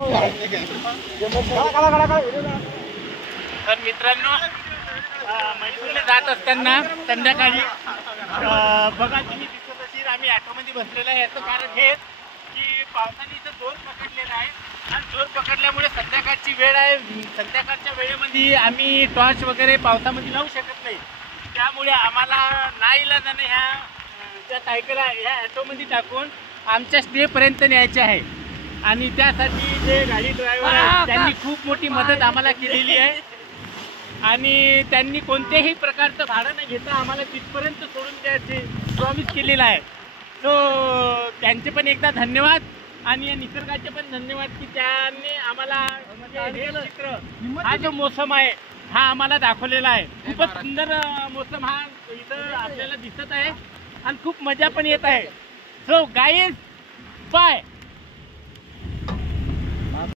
तर मित्रांनो, मैसूरला जात असताना संध्याकाळी बघा तुम्ही दिसत असेल आम्ही ऑटोमध्ये बसलेला आहे। याचं कारण हे की पावसाने इथं जोर पकडलेला आहे आणि जोर पकडल्यामुळे संध्याकाळची वेळ आहे। संध्याकाळच्या वेळेमध्ये आम्ही टॉर्च वगैरे पावसामध्ये लावू शकत नाही, त्यामुळे आम्हाला नाईलाजाने ह्या त्या सायकल ह्या ऑटोमध्ये टाकून आमच्या स्टेपर्यंत न्यायचे आहे। आणि त्यासाठी जे गाडी ड्रायव्हर आहेत त्यांनी खूप मोठी मदत आम्हाला केलेली आहे आणि त्यांनी कोणत्याही प्रकारचं भाडं न घेता आम्हाला तिथपर्यंत सोडून द्यायचे प्रॉमिस केलेला आहे। तो त्यांचे पण एकदा धन्यवाद आणि या निसर्गाचे पण धन्यवाद की त्यांनी आम्हाला हे चित्र हा जो मोसम आहे हा आम्हाला दाखवलेला आहे। खूपच सुंदर मोसम हा इथं आपल्याला दिसत आहे आणि खूप मजा पण येत आहे। So guys bye.